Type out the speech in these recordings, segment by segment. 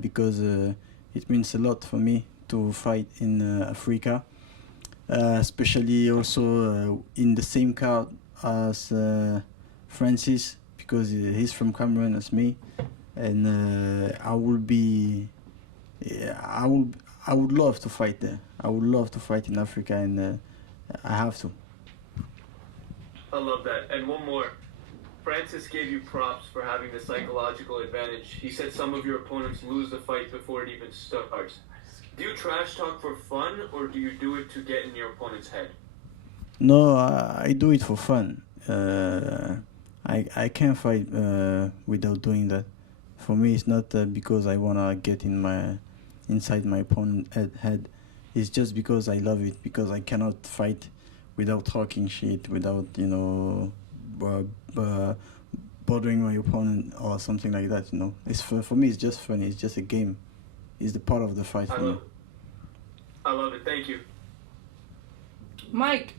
because it means a lot for me to fight in Africa, especially also in the same card as Francis, because he's from Cameroon as me, and I would love to fight there. I would love to fight in Africa, and I have to. I love that. And one more. Francis gave you props for having the psychological advantage. He said some of your opponents lose the fight before it even starts. Do you trash talk for fun, or do you do it to get in your opponent's head? No, I do it for fun. I can't fight without doing that. For me, it's not because I wanna get inside my opponent's head. It's just because I love it. Because I cannot fight without talking shit, without bothering my opponent or something like that. It's for me. It's just funny. It's just a game. It's the part of the fight for me. I love it. Thank you. Mike.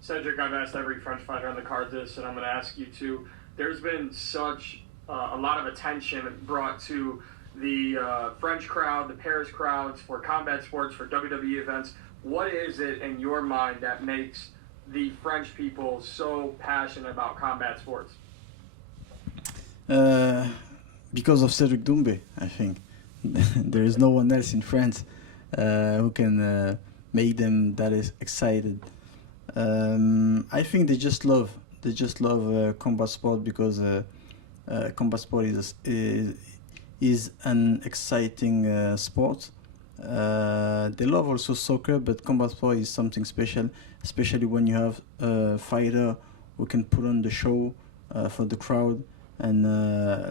Cedric, I've asked every French fighter on the card this, and I'm going to ask you too. There's been such a lot of attention brought to the French crowd, the Paris crowds, for combat sports, for WWE events. What is it in your mind that makes the French people so passionate about combat sports? Because of Cedric Doumbe, I think. There is no one else in France who can make them that excited. I think they just love combat sport, because combat sport is an exciting sport. They love also soccer, but combat sport is something special, especially when you have a fighter who can put on the show for the crowd, and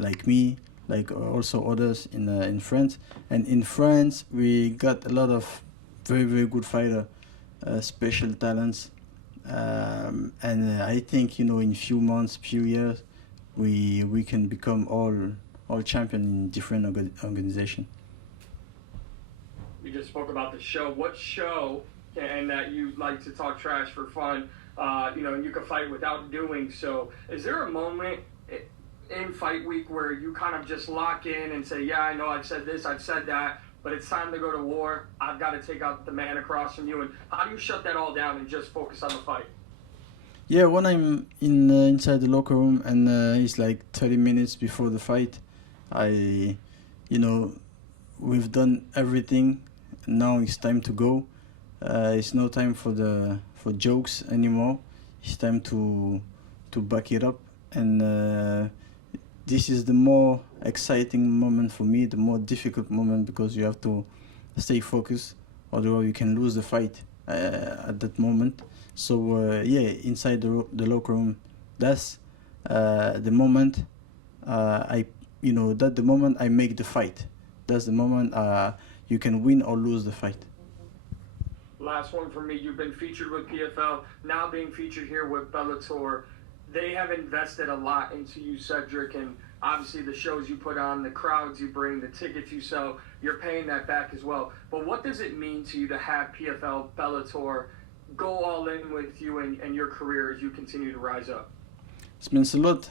like me, like also others in France. And in France, we got a lot of very, very good fighter, special talents. And I think, in few months, few years, we can become all champion in different organization. You just spoke about the show. What show, and that you like to talk trash for fun, and you can fight without doing so. Is there a moment in fight week where you kind of just lock in and say, yeah, I know I've said this, I've said that, but it's time to go to war. I've got to take out the man across from you. And how do you shut that all down and just focus on the fight? Yeah, when I'm inside the locker room and it's like 30 minutes before the fight, we've done everything. Now it's time to go. It's no time for jokes anymore. It's time to back it up. And this is the more exciting moment for me, the more difficult moment, because you have to stay focused, otherwise you can lose the fight at that moment. So inside the locker room, that's the moment the moment I make the fight. That's the moment you can win or lose the fight. Last one for me. You've been featured with PFL, now being featured here with Bellator. They have invested a lot into you, Cedric, and obviously the shows you put on, the crowds you bring, the tickets you sell, you're paying that back as well. But what does it mean to you to have PFL, Bellator, go all in with you and your career as you continue to rise up? It means a lot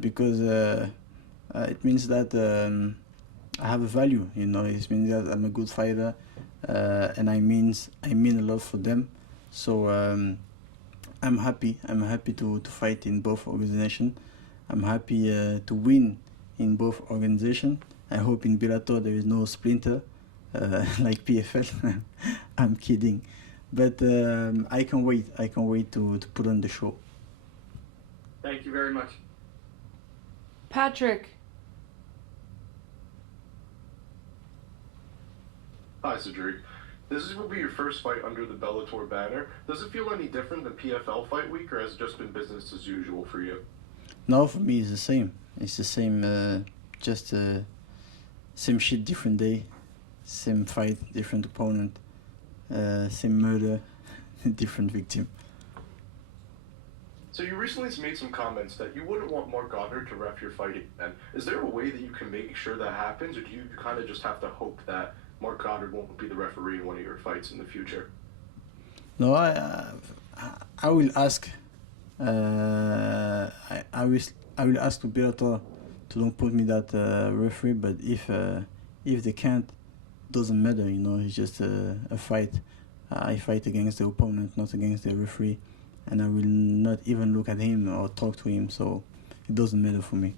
because it means that I have a value. It means that I'm a good fighter, and I mean a lot for them. So I'm happy. I'm happy to fight in both organizations. I'm happy to win in both organizations. I hope in Bellator there is no splinter like PFL. I'm kidding. But I can't wait. I can't wait to put on the show. Thank you very much. Patrick. Hi, Cedric. This will be your first fight under the Bellator banner. Does it feel any different than PFL fight week, or has it just been business as usual for you? No, for me it's the same. It's the same, just same shit, different day. Same fight, different opponent. Same murder, different victim. So you recently made some comments that you wouldn't want Mark Goddard to ref your fight again. Is there a way that you can make sure that happens, or do you kind of just have to hope that Mark Goddard won't be the referee in one of your fights in the future? No, I will ask. I will ask to Bellator don't put me that referee. But if they can't, doesn't matter. It's just a fight. I fight against the opponent, not against the referee, and I will not even look at him or talk to him. So it doesn't matter for me.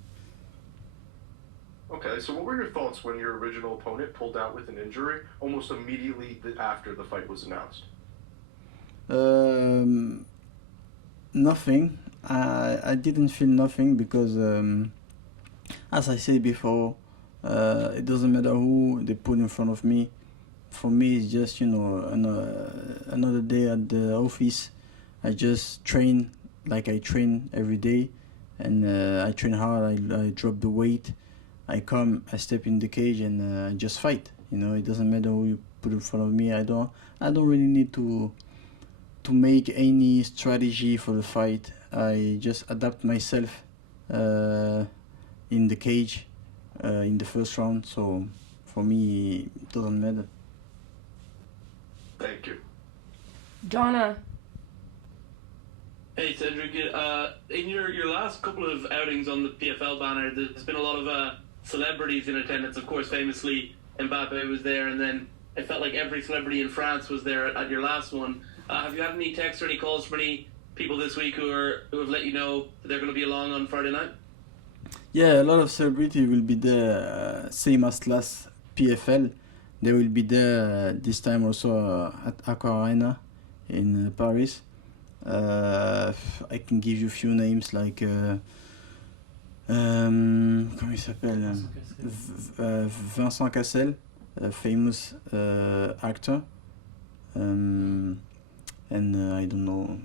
Okay, so what were your thoughts when your original opponent pulled out with an injury almost immediately after the fight was announced? Nothing. I didn't feel nothing because, as I said before, it doesn't matter who they put in front of me. For me, it's just another day at the office. I just train like I train every day, and I train hard. I drop the weight. I come, I step in the cage, and I just fight. It doesn't matter who you put in front of me. I don't really need to make any strategy for the fight. I just adapt myself in the cage in the first round. So for me, it doesn't matter. Thank you. Donna. Hey Cedric, in your last couple of outings on the PFL banner, there's been a lot of celebrities in attendance. Of course, famously, Mbappe was there, and then it felt like every celebrity in France was there at your last one. Have you had any texts or any calls from any people this week who have let you know that they're going to be along on Friday night? Yeah, a lot of celebrity will be there, same as last PFL. They will be there this time also at Accor Arena in Paris. I can give you a few names like comment il s'appelle? Vincent Cassel, a famous actor. And I don't know,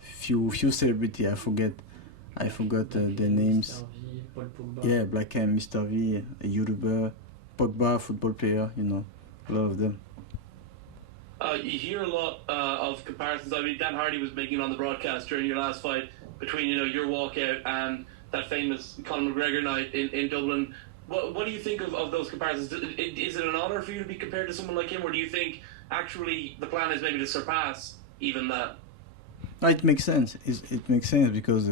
few celebrity. I forgot their names. Yeah, Black M, Mr. V, a YouTuber, Pogba, football player. A lot of them. You hear a lot of comparisons. I mean, Dan Hardy was making on the broadcast during your last fight between your walkout and that famous Conor McGregor night in Dublin. What do you think of those comparisons? Is it an honor for you to be compared to someone like him, or do you think actually the plan is maybe to surpass even that? No, it makes sense. It makes sense because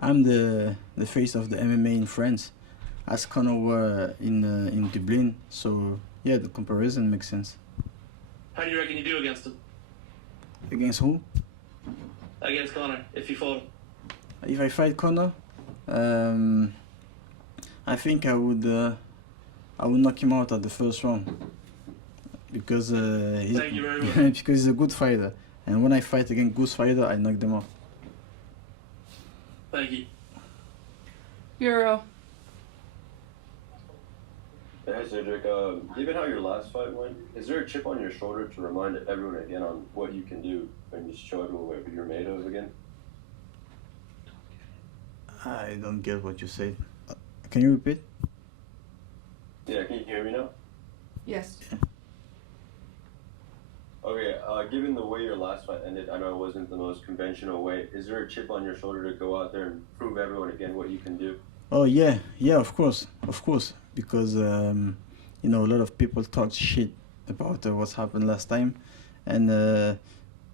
I'm the face of the MMA in France, as Conor were in Dublin. So yeah, the comparison makes sense. How do you reckon you do against him? Against who? Against Conor, if you fought him. If I fight Conor, I think I would knock him out at the first round because Thank you very much. because he's a good fighter, and when I fight against good fighter, I knock them out. Thank you. Euro. Hey Cedric, given how your last fight went, is there a chip on your shoulder to remind everyone again on what you can do when you struggle with what you're made of again? I don't get what you said. Can you repeat? Yeah, can you hear me now? Yes. Okay, given the way your last fight ended, I know it wasn't the most conventional way. Is there a chip on your shoulder to go out there and prove everyone again what you can do? Oh yeah, of course, because a lot of people talk shit about what's happened last time, and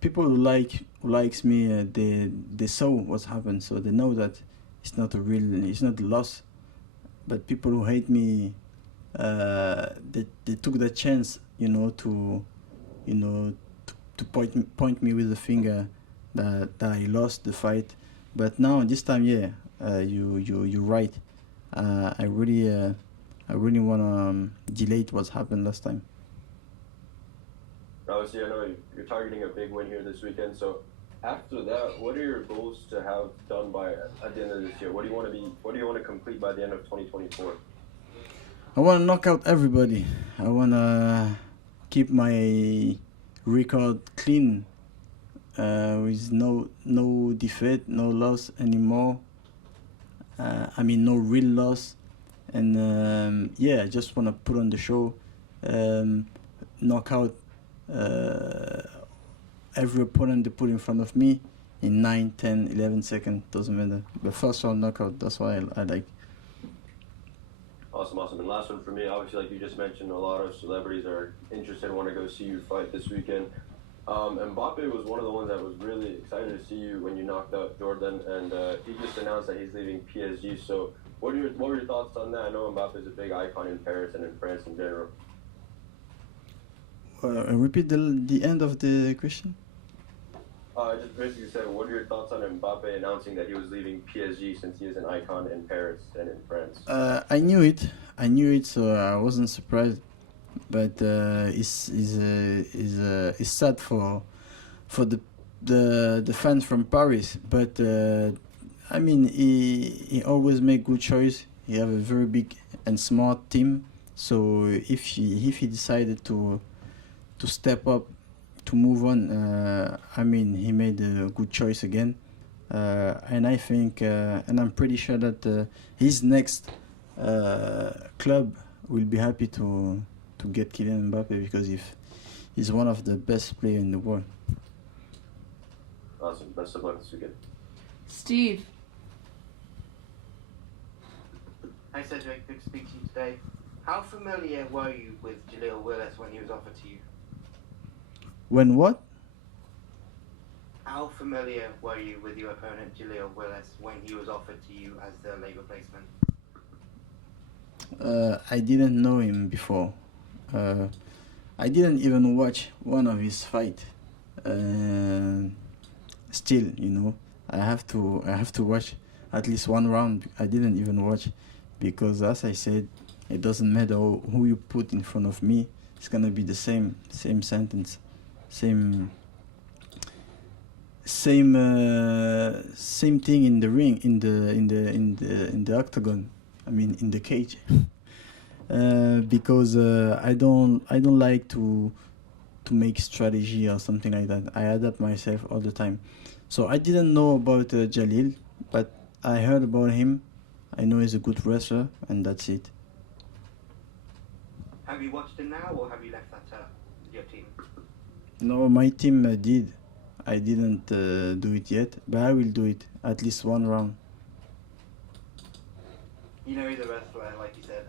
people who likes me, they saw what's happened, so they know that it's not a loss. But people who hate me, they took the chance, to point me with the finger that I lost the fight. But now this time, yeah. You're right. I really wanna delete what's happened last time. Obviously, I know you're targeting a big win here this weekend. So after that, what are your goals to have done by at the end of this year? What do you want to complete by the end of 2024? I wanna knock out everybody. I wanna keep my record clean, with no defeat, no loss anymore. No real loss, and I just want to put on the show, knock out every opponent they put in front of me in 9, 10, 11 seconds, doesn't matter. But first round knockout, that's why I like. Awesome. And last one for me, obviously, like you just mentioned, a lot of celebrities are interested and want to go see you fight this weekend. Mbappe was one of the ones that was really excited to see you when you knocked out Jordan, and he just announced that he's leaving PSG. So What were your thoughts on that? I know Mbappe is a big icon in Paris and in France in general. Repeat the end of the question. I just basically said, what are your thoughts on Mbappe announcing that he was leaving PSG since he is an icon in Paris and in France? I knew it, so I wasn't surprised. But it's sad for the fans from Paris. But I mean, he always make good choice. He have a very big and smart team. So if he decided to step up, to move on, I mean, he made a good choice again. And I think, and I'm pretty sure that his next club will be happy to get Kylian Mbappe, because if he's one of the best players in the world. Awesome. Best of luck this weekend. Steve. Hi Cedric, good to speak to you today. How familiar were you with Jaleel Willis when he was offered to you? When what? How familiar were you with your opponent Jaleel Willis when he was offered to you as the late replacement? I didn't know him before. I didn't even watch one of his fight. Still, you know, I have to watch at least one round. I didn't even watch, because as I said, it doesn't matter who you put in front of me. It's gonna be the same sentence, same thing in the ring, in the octagon. I mean, in the cage. Because I don't like to make strategy or something like that. I adapt myself all the time. So I didn't know about Jalil, but I heard about him. I know he's a good wrestler, and that's it. Have you watched him now, or have you left that to your team? No, my team did. I didn't do it yet, but I will do it, at least one round. You know he's a wrestler, like you said.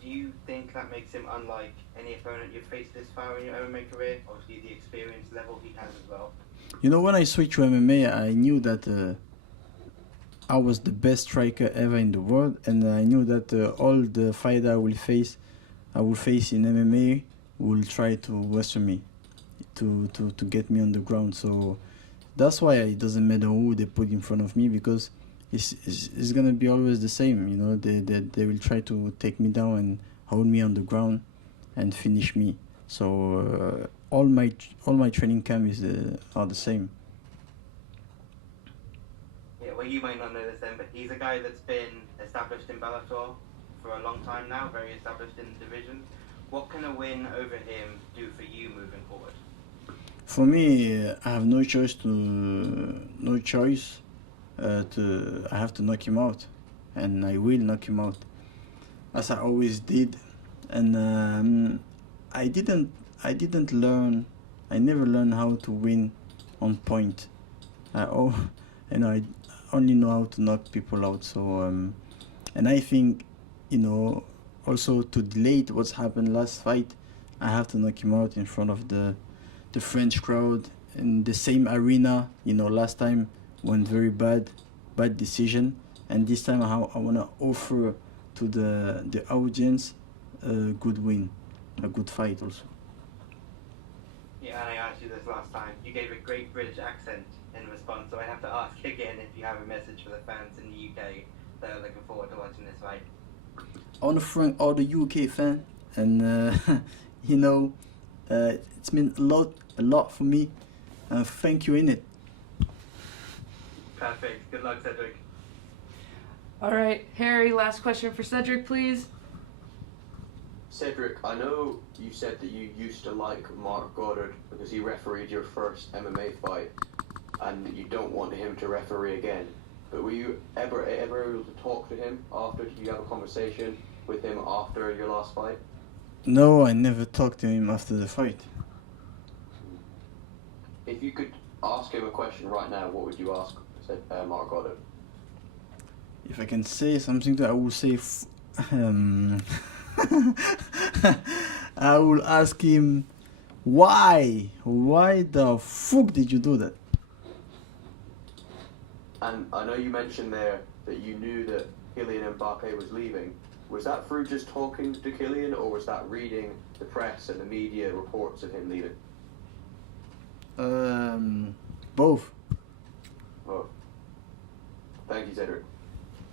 Do you think that makes him unlike any opponent you've faced this far in your MMA career? Obviously, the experience level he has as well. You know, when I switched to MMA, I knew that I was the best striker ever in the world, and I knew that all the fighter I will face in MMA will try to wrestle me, to get me on the ground. So that's why it doesn't matter who they put in front of me, because it's gonna be always the same. You know, they will try to take me down and hold me on the ground and finish me. So all my training camps are the same. Yeah, well, you might not know this then, but he's a guy that's been established in Bellator for a long time now, very established in the division. What can a win over him do for you moving forward? For me, I have no choice. I have to knock him out, and I will knock him out, as I always did. And I never learned how to win on point. I only know how to knock people out. So and I think, you know, also to delay what's happened last fight, I have to knock him out in front of the French crowd in the same arena. You know, last time went very bad decision, and this time I want to offer to the audience a good win, a good fight also. Yeah, and I asked you this last time. You gave a great British accent in response, so I have to ask again if you have a message for the fans in the UK that are looking forward to watching this fight. I want to thank all the UK fans, and you know, it's meant a lot for me. Thank you in it. Perfect. Good luck, Cedric. All right, Harry, last question for Cedric, please. Cedric, I know you said that you used to like Mark Goddard because he refereed your first MMA fight, and you don't want him to referee again. But were you ever able to talk to him after? Did you have a conversation with him after your last fight? No, I never talked to him after the fight. If you could ask him a question right now, what would you ask Mark Goddard? If I can say something, I will say, I will ask him, why the fuck did you do that? And I know you mentioned there that you knew that Kylian Mbappe was leaving. Was that through just talking to Kylian, or was that reading the press and the media reports of him leaving? Both. Well, thank you, Cedric.